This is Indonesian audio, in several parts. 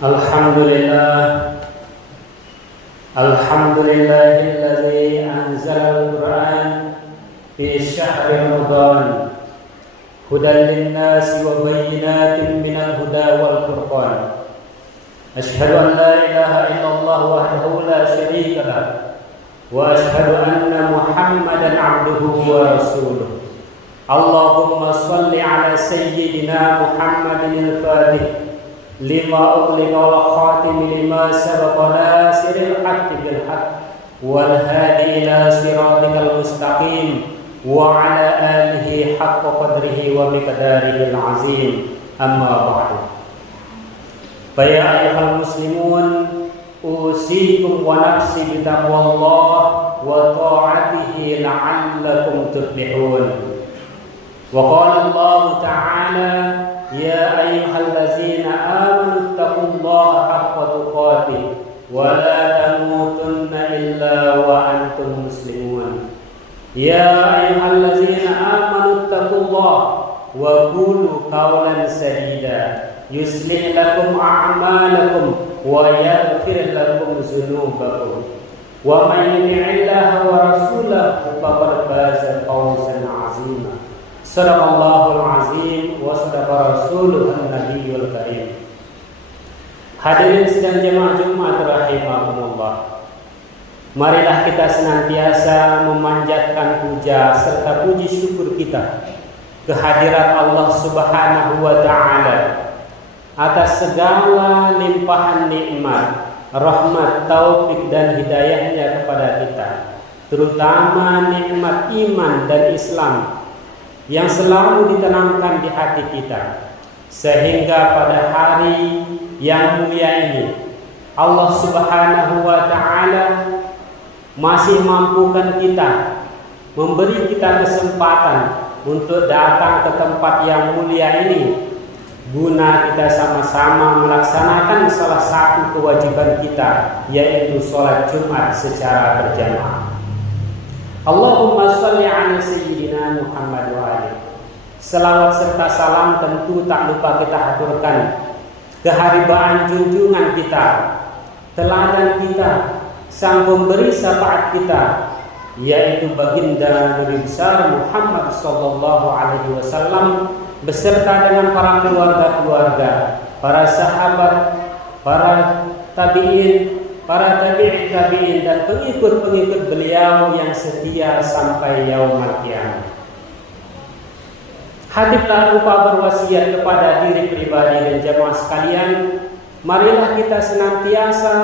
Alhamdulillah, alhamdulillahilladzi anzalal Qur'an fi syahri Ramadan hudan linnasi wa bayyinatin minal huda wal furqan. Asyhadu an la ilaha illallah wahdahu la syarika lah wa asyhadu anna Muhammadan abduhu wa rasuluh. Allahumma shalli ala sayyidina Muhammadin al-Fatih lima ughliqa wal khatim lima sabaqa nasiril haqqi bil haqq wal hadi ila siratikal mustaqim wa ala alihi haqqa qadrihi wa miqdarihi al-azim. Amma ba'du. Fa ya ayyuhal muslimun, usikum wa nafsi bi taqwallah wa ta'atihi la'allakum tuflihun. Wa qala Allah ta'ala: ya ayyuhallazina amanu taqullaha haqqa tuqatih wa la tamutunna illa wa antum muslimun. Ya ayyuhallazina amanu taqullaha wa qulu qawlan sadida yuslih lakum a'malakum wa yaghfir lakum dzunubakum wa man yuti'illaha wa rasulahu faqad faza fawzan 'azima. Sadaqallahul azim wa sadaqa rasuluhun nabiyyul karim. Hadirin sidang jemaah Jumat rahimakumullah, marilah kita senantiasa memanjatkan puja serta puji syukur kita kehadirat Allah Subhanahu wa taala atas segala limpahan nikmat, rahmat, taufik dan hidayahnya kepada kita, terutama nikmat iman dan Islam yang selalu ditanamkan di hati kita, sehingga pada hari yang mulia ini Allah Subhanahu wa ta'ala masih mampukan kita, memberi kita kesempatan untuk datang ke tempat yang mulia ini, guna kita sama-sama melaksanakan salah satu kewajiban kita, yaitu sholat Jumat secara berjamaah. Allahumma shalli ala sayyidina Muhammad wa alihi. Selawat serta salam tentu tak lupa kita haturkan keharibaan junjungan kita, teladan kita, sang pemberi syafaat kita, yaitu baginda Nabi besar Muhammad sallallahu alaihi wasallam beserta dengan para keluarga-keluarga, para sahabat, para tabi'in, para tabi'in dan pengikut-pengikut beliau yang setia sampai yaumul qiyamah. Hadiblah lupa berwasiat kepada diri pribadi dan jemaah sekalian, marilah kita senantiasa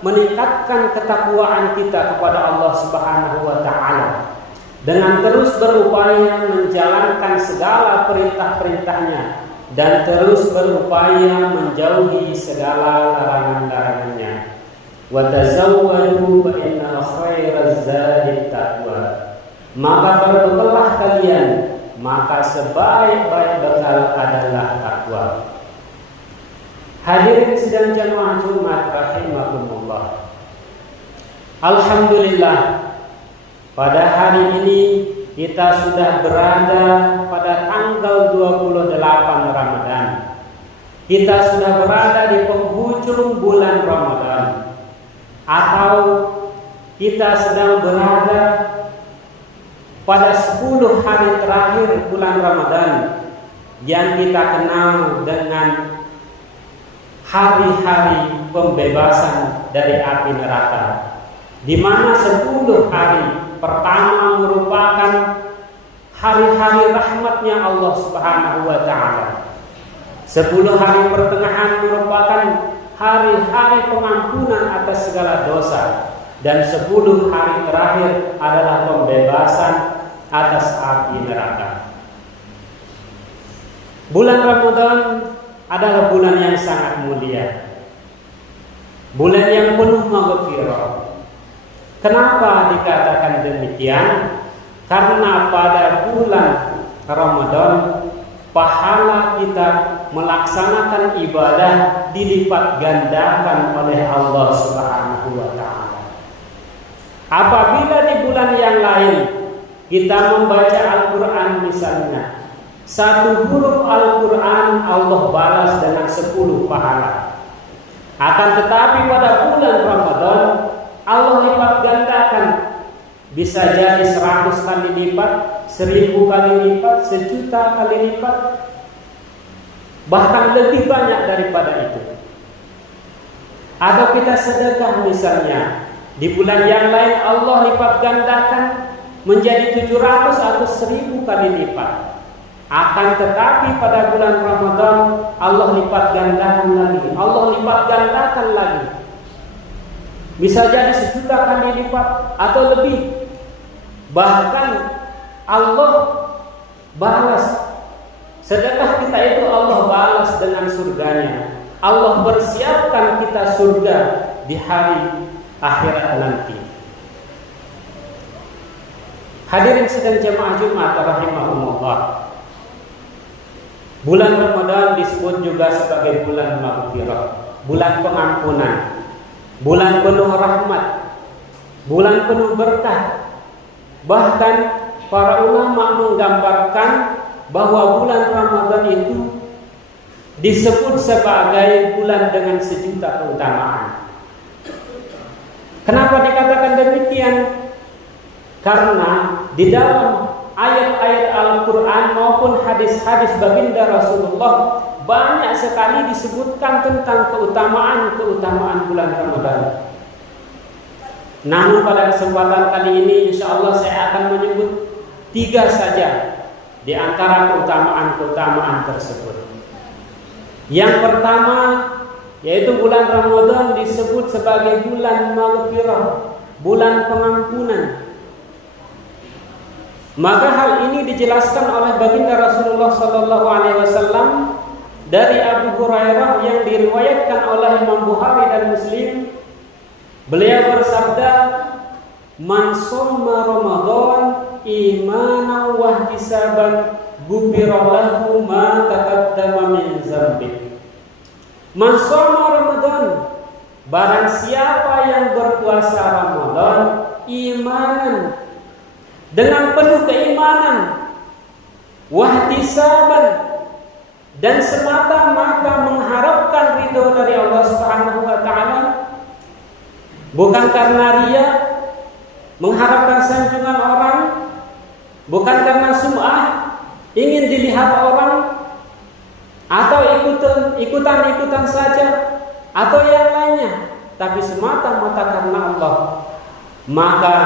meningkatkan ketakwaan kita kepada Allah Subhanahu wa taala dengan terus berupaya menjalankan segala perintah-perintahnya dan terus berupaya menjauhi segala larangan-larangannya. Wa tazawwadu fa inna khairaz zadi taqwa. Maka berbekalah kalian, maka sebaik-baik bekal adalah takwa. Hadirin sidang jamaah Jumat rahimakumullah, alhamdulillah, pada hari ini kita sudah berada pada tanggal 28 Ramadan. Kita sudah berada di penghujung bulan Ramadan, atau kita sedang berada pada 10 hari terakhir bulan Ramadan yang kita kenal dengan hari-hari pembebasan dari api neraka, di mana 10 hari pertama merupakan hari-hari rahmatnya Allah Subhanahu wa taala. 10 hari pertengahan merupakan hari-hari pengampunan atas segala dosa, dan 10 hari terakhir adalah pembebasan atas api neraka. Bulan Ramadan adalah bulan yang sangat mulia, bulan yang penuh maghfirah. Kenapa dikatakan demikian? Karena pada bulan Ramadan pahala kita melaksanakan ibadah dilipat gandakan oleh Allah Subhanahu wa taala. Apabila di bulan yang lain kita membaca Al-Qur'an misalnya, satu huruf Al-Quran Allah balas dengan 10 pahala. Akan tetapi pada bulan Ramadan Allah lipat gandakan. Bisa jadi 100 kali lipat, 1000 kali lipat, 1.000.000 kali lipat, bahkan lebih banyak daripada itu. Atau kita sedekah misalnya, di bulan yang lain Allah lipat gandakan menjadi 700 atau 1000 kali lipat. Akan tetapi pada bulan Ramadan Allah lipat gandakan lagi, Allah lipat gandakan lagi. Bisa jadi 1.000.000 kali lipat atau lebih. Bahkan Allah balas sedekah kita itu, Allah balas dengan surganya. Allah bersiapkan kita surga di hari akhirat nanti. Hadirin sidang jemaah Jumat rahimahumullah. Bulan Ramadan disebut juga sebagai bulan maghfirah, bulan pengampunan, bulan penuh rahmat, bulan penuh berkah. Bahkan para ulama menggambarkan bahwa bulan Ramadan itu disebut sebagai bulan dengan 1.000.000 keutamaan. Kenapa dikatakan demikian? Karena di dalam ayat-ayat Al-Quran maupun hadis-hadis baginda Rasulullah banyak sekali disebutkan tentang keutamaan bulan Ramadan. Namun pada kesempatan kali ini insya Allah saya akan menyebut 3 saja di antara keutamaan tersebut. Yang pertama yaitu bulan Ramadan disebut sebagai bulan maghfirah, bulan pengampunan. Maka hal ini dijelaskan oleh baginda Rasulullah SAW dari Abu Hurairah yang diriwayatkan oleh Imam Bukhari dan Muslim. Beliau bersabda, "Man shoma Ramadan imanan wa ihtisaban ghufira lahu ma taqaddama min dzambi." Man shoma Ramadan, barang siapa yang berpuasa Ramadan imanan, dengan penuh keimanan, wahtisaban, dan semata-mata mengharapkan ridho dari Allah Subhanahu wa taala, bukan karena ria, mengharapkan sanjungan orang, bukan karena sum'ah, ingin dilihat orang, atau ikutan saja, atau yang lainnya, tapi semata-mata karena Allah, maka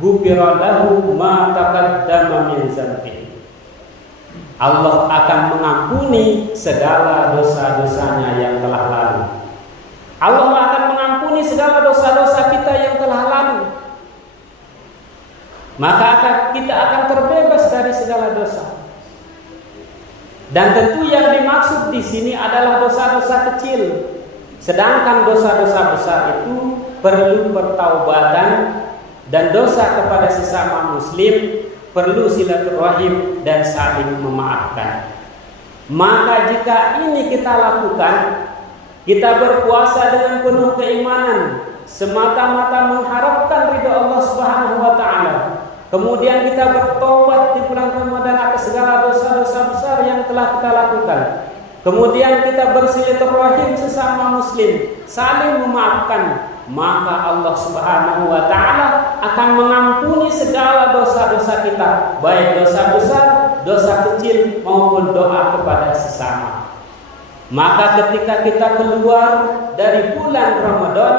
ghufira lahu ma taqaddama min dzambi. Allah akan mengampuni segala dosa-dosanya yang telah lalu. Allah akan mengampuni segala dosa-dosa kita yang telah lalu. Maka kita akan terbebas dari segala dosa. Dan tentu yang dimaksud di sini adalah dosa-dosa kecil. Sedangkan dosa-dosa besar itu perlu pertaubatan, dan dosa kepada sesama muslim perlu silaturahim dan saling memaafkan. Maka jika ini kita lakukan, kita berpuasa dengan penuh keimanan, semata-mata mengharapkan ridha Allah Subhanahu wa taala. Kemudian kita bertobat di bulan Ramadan atas segala dosa-dosa besar yang telah kita lakukan. Kemudian kita bersilaturahim sesama muslim, saling memaafkan, maka Allah Subhanahu wa taala akan mengampuni segala dosa-dosa kita, baik dosa besar, dosa kecil maupun doa kepada sesama. Maka ketika kita keluar dari bulan Ramadan,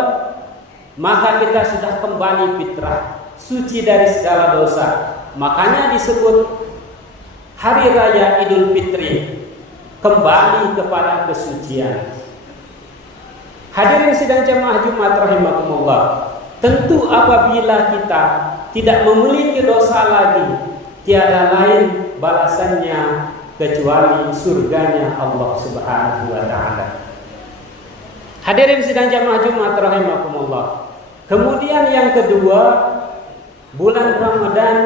maka kita sudah kembali fitrah, suci dari segala dosa. Makanya disebut hari raya Idul Fitri, kembali kepada kesucian. Hadirin sidang jemaah Jumat rahimakumullah, tentu apabila kita tidak memiliki dosa lagi, tiada lain balasannya kecuali surganya Allah Subhanahu wa taala. Hadirin sidang jemaah Jumat rahimakumullah. Kemudian yang kedua, bulan Ramadan,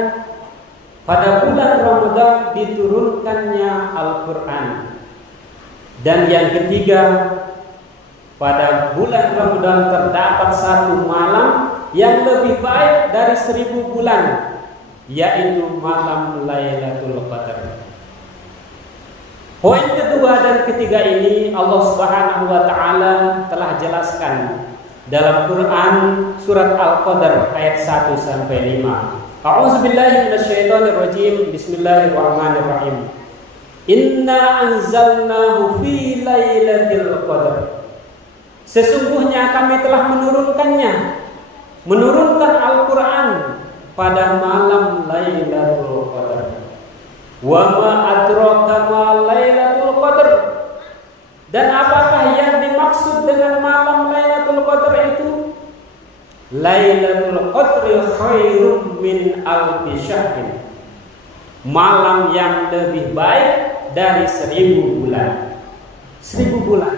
pada bulan Ramadan diturunkannya Al-Quran. Dan yang ketiga, pada bulan Ramadan terdapat satu malam yang lebih baik dari 1000 bulan, yaitu malam Lailatul Qadar. Poin kedua dan ketiga ini Allah Subhanahu wa taala telah jelaskan dalam Quran surat Al-Qadr ayat 1 sampai 5. A'udzubillahi minasyaitonirrajim. Bismillahirrahmanirrahim. Inna anzalnahu fi lailatul qadar. Sesungguhnya kami telah menurunkan Al-Quran pada malam Lailatul Qadar. Wa ma adraka ma Lailatul Qadar. Dan apakah yang dimaksud dengan malam Lailatul Qadar itu? Lailatul Qadri khairum min alfi syahrin. Malam yang lebih baik dari 1000 bulan. 1000 bulan.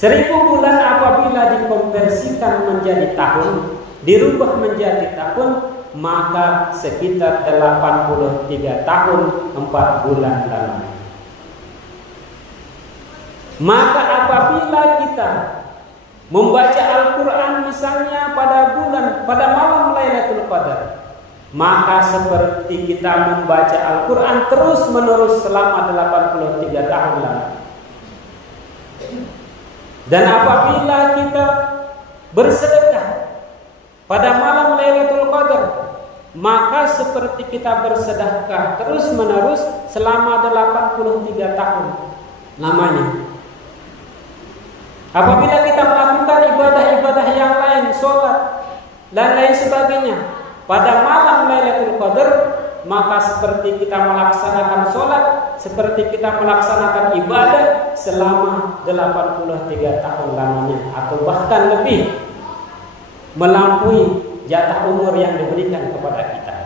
1000 bulan apabila dikonversikan menjadi tahun, dirubah menjadi tahun, maka sekitar 83 tahun 4 bulan lamanya. Maka apabila kita membaca Al-Quran misalnya pada malam Lailatul Qadar, maka seperti kita membaca Al-Quran terus menerus selama 83 tahun lamanya. Dan apabila kita bersedekah pada malam Lailatul Qadar, maka seperti kita bersedekah terus menerus selama 83 tahun lamanya. Apabila kita melakukan ibadah-ibadah yang lain, sholat dan lain sebagainya pada malam Lailatul Qadar, maka seperti kita melaksanakan sholat, seperti kita melaksanakan ibadah selama 83 tahun lamanya, atau bahkan lebih, melampaui jatah umur yang diberikan kepada kita.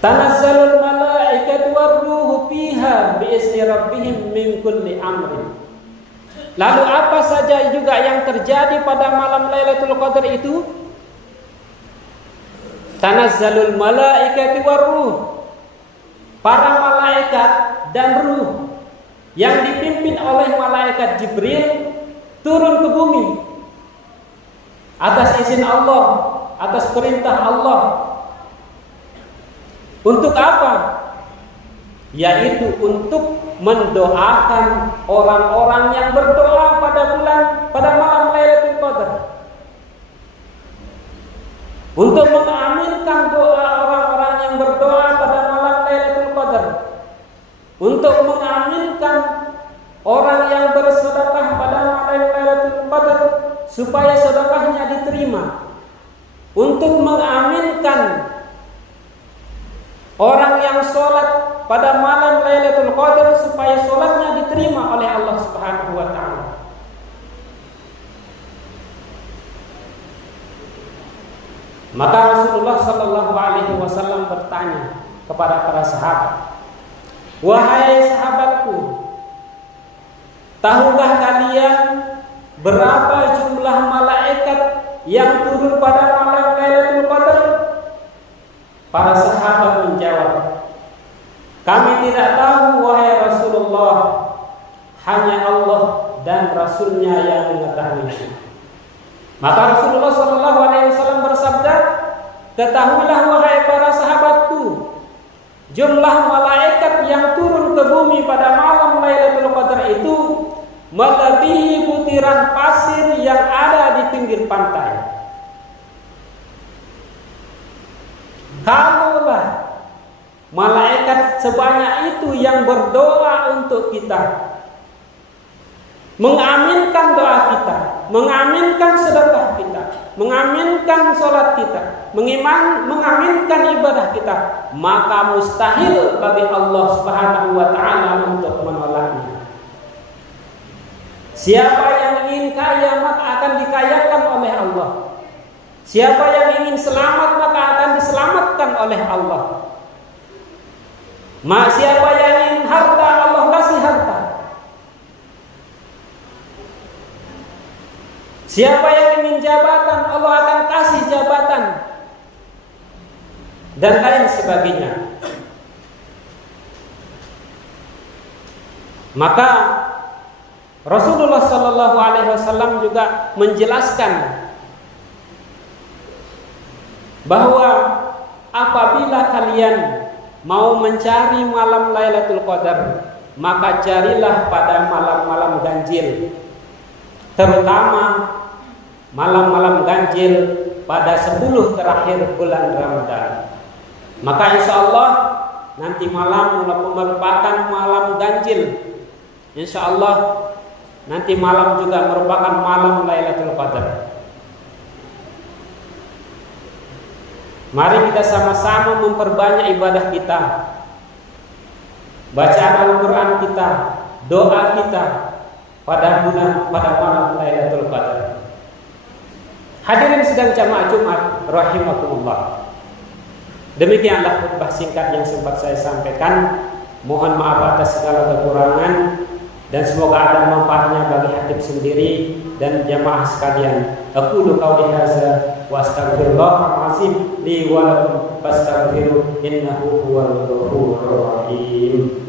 Tanazzalul malaikatu war-ruhu fiha bi'izni rabbihim min kulli amrin. Lalu apa saja juga yang terjadi pada malam Lailatul Qadar itu? Tanazzalul malaikatu war-ruh. Para malaikat dan ruh yang dipimpin oleh malaikat Jibril turun ke bumi atas izin Allah, atas perintah Allah. Untuk apa? Yaitu untuk mendoakan orang-orang yang berdoa pada malam Lailatul Qadar. Untuk mengaminkan doa orang-orang yang berdoa pada malam Lailatul Qadar. Untuk mengaminkan orang yang bersedekah pada malam Lailatul Qadar supaya sedekahnya diterima. Untuk mengaminkan orang yang sholat pada malam Lailatul Qadar supaya sholatnya diterima oleh Allah Subhanahu wa taala. Maka Rasulullah sallallahu alaihi wasallam bertanya kepada para sahabat, "Wahai sahabatku, tahukah kalian berapa jumlah malaikat yang turun pada malam Lailatul Qadar?" Para sahabat menjawab, "Kami tidak tahu wahai Rasulullah, hanya Allah dan Rasulnya yang mengetahui." Maka Rasulullah sallallahu alaihi wasallam bersabda, "Ketahuilah wahai para sahabatku, jumlah malaikat yang turun ke bumi pada malam Lailatul Qadar itu melebihi butiran pasir yang ada di pinggir pantai. Kalaulah malaikat sebanyak itu yang berdoa untuk kita, mengaminkan doa kita, mengaminkan sedekah kita, mengaminkan sholat kita, mengaminkan ibadah kita, maka mustahil bagi Allah Subhanahu wa taala untuk menolaknya. Siapa yang ingin kaya maka akan dikayakan oleh Allah. Siapa yang ingin selamat maka akan diselamatkan oleh Allah. Siapa yang ingin harta, Allah kasih harta. Siapa yang ingin jabatan, Allah akan kasih jabatan. Dan lain sebagainya. Maka Rasulullah sallallahu alaihi wasallam juga menjelaskan bahwa apabila kalian mau mencari malam Lailatul Qadar, maka carilah pada malam-malam ganjil, terutama malam-malam ganjil pada 10 terakhir bulan Ramadan. Maka insya Allah nanti malam merupakan malam ganjil. Insya Allah nanti malam juga merupakan malam Lailatul Qadar. Mari kita sama-sama memperbanyak ibadah kita, bacaan Al-Quran kita, doa kita pada malam Lailatul Qadar. Hadirin sedang jamaah Jumat rahimakumullah. Demikianlah khutbah singkat yang sempat saya sampaikan. Mohon maaf atas segala kekurangan dan semoga ada manfaatnya bagi hatib sendiri dan jamaah sekalian. Aqulu qawli hadza wa astaghfirullahal azim li wa lakum fastaghfiruhu innahu huwal ghafurur rahim.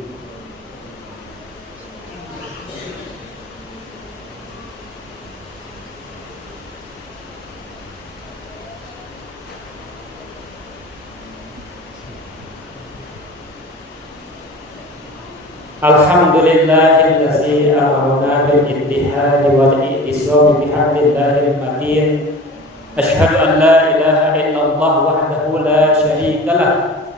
Alhamdulillahillazi amarna bil ittihadi wal i'tisam bihablillahil matin. Asyhadu an la ilaha illallah wahdahu la syarika lah.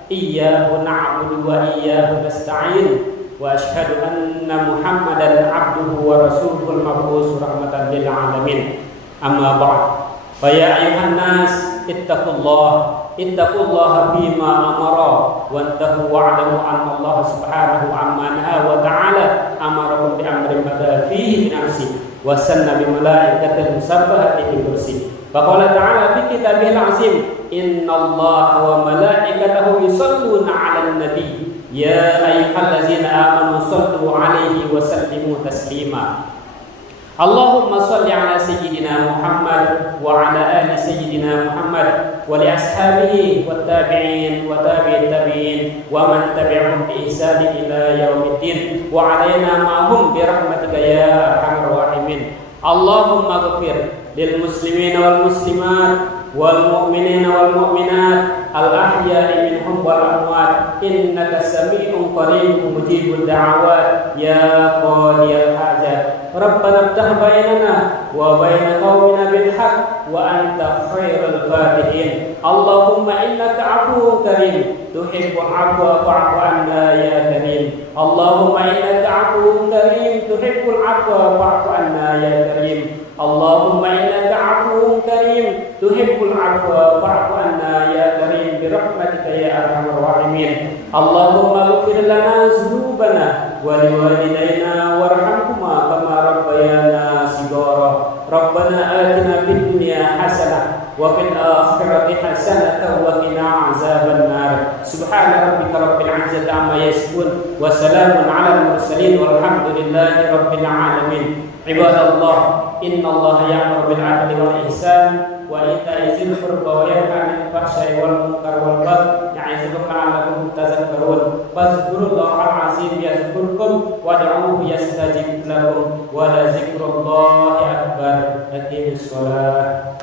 Iyyahu na'budu wa iyyahu nasta'in. Wa asyhadu anna Muhammadan 'abduhu wa rasuluhul mab'uts rahmatan lil alamin. Amma ba'd. Fa ya ayyuhan nas ittaqullaha fima amara wantahu wa'lamu anna Allah subhanahu amma naha wa ta'ala amarakum bi amrin bada fihi bi nafsi wa sanna bi malaikatil musabbahati bi kursi. Faqala ta'ala bi kitabil azim inna Allah wa malaikatahu yusalluna 'alan nabi ya ayyuhallazina amanu sallu 'alaihi wa sallimu taslima. Allahumma salli ala sayyidina Muhammad wa ala ali sayyidina Muhammad wa li ashabihi wa tabi'in wa tabi'in tabi'in wa man tabi'ahum bi ihsan ila yaumiddin wa alaina ma'hum bi rahmatika ya arhamar rahimin. Allahumma ighfir lil muslimina wal muslimat wal mu'minina wal mu'minat al ahya'i minhum wal amwat innaka sami'un qaribun mujibud da'awat ya qadiyal hajat. Rabbana iftah bainana wa bain qaumina bil haqq wa anta khairul fatihin. Allahumma innaka 'afuwwun karim tuhibbul 'afwa fa'fu 'anna ya karim. Allahumma innaka 'afuwwun karim tuhibbul 'afwa fa'fu 'anna ya karim. Allahumma innaka 'afuwwun karim tuhibbul 'afwa fa'fu 'anna ya karim bi rahmatika ya arhamar rahimin. Allahumma ighfir lana dzunubana wa liwalidayna warhamhuma kama rabbayana shighara. Rabbana atina fid dunya hasanah wa fil akhirati hasanah wa qina azaban nar. Subhana rabbika rabbil izzati amma yasifun wa salamun 'alal mursalin walhamdulillahi rabbil alamin. Ibadallah, innallaha ya'muru bil 'adli wal ihsan wa ita'i dzil qurba wa yanha 'anil fahsya'i wal munkari wal baghi ya'izukum la'allakum tadhakkarun. Fadhkurullahal 'azim yazkurkum wad'uuhu yastajib lakum wa la dzikrullahi akbar. Aqimis shalah.